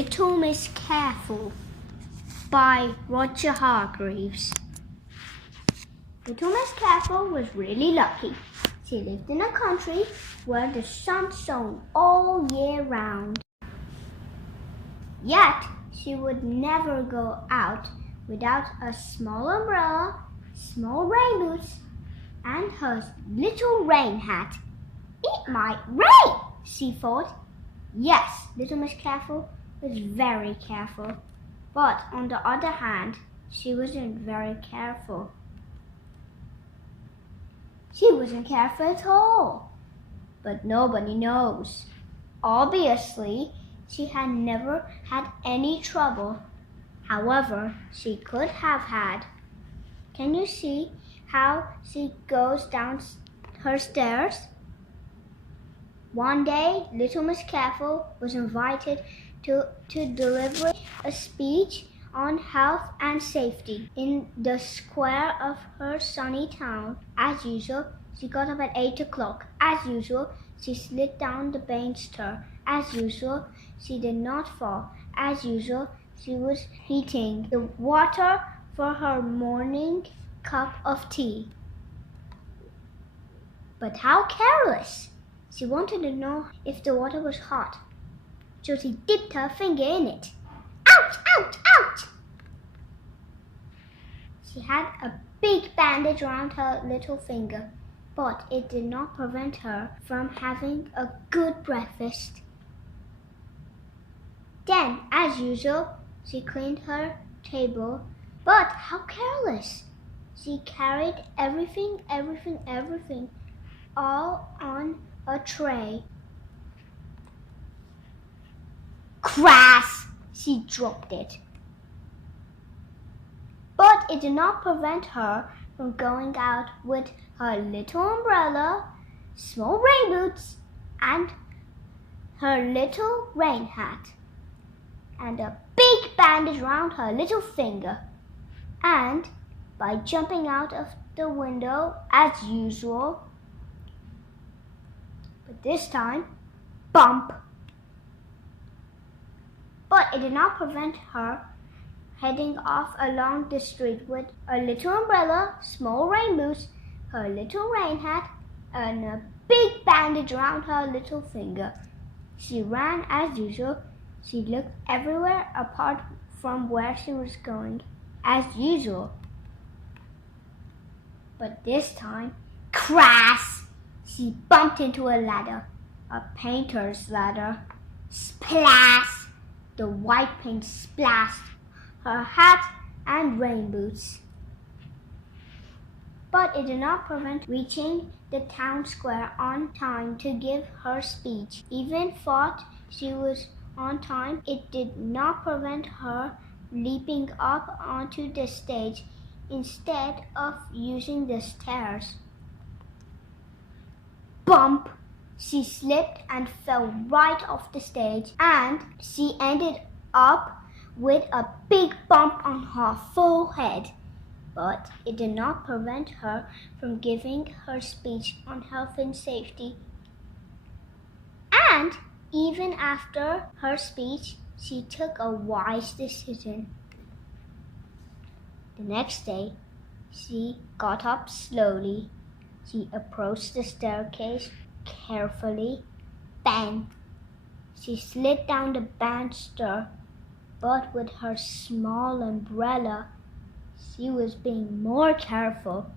Little Miss Careful by Roger Hargreaves. Little Miss Careful was really lucky. She lived in a country where the sun shone all year round. Yet she would never go out without a small umbrella, small rain boots, and her little rain hat. It might rain, she thought. Yes, Little Miss Careful was very careful. But on the other hand, she wasn't very careful. She wasn't careful at all. But nobody knows. Obviously, she had never had any trouble. However, she could have had. Can you see how she goes down her stairs? One day, Little Miss Careful was invited to deliver a speech on health and safety in the square of her sunny town. As usual, she got up at 8 o'clock. As usual, she slid down the banister. As usual, she did not fall. As usual, she was heating the water for her morning cup of tea. But how careless! She wanted to know if the water was hot, so she dipped her finger in it. Ouch! Ouch! Ouch! She had a big bandage around her little finger, but it did not prevent her from having a good breakfast. Then, as usual, she cleaned her table, but how careless! She carried everything, all on a tray. Crash! She dropped it. But it did not prevent her from going out with her little umbrella, small rain boots, and her little rain hat, and a big bandage around her little finger, and by jumping out of the window as usual. But this time, bump! But it did not prevent her heading off along the street with a little umbrella, small rain boots, her little rain hat, and a big bandage around her little finger. She ran as usual. She looked everywhere apart from where she was going, as usual. But this time, crash! She bumped into a ladder, a painter's ladder. Splash! The white paint splashed her hat and rain boots. But it did not prevent reaching the town square on time to give her speech. Even thought she was on time, it did not prevent her leaping up onto the stage instead of using the stairs. Bump! She slipped and fell right off the stage, and she ended up with a big bump on her forehead. But it did not prevent her from giving her speech on health and safety. And even after her speech, she took a wise decision. The next day, she got up slowly. She approached the staircase carefully. Bang! She slid down the banister, but with her small umbrella, she was being more careful.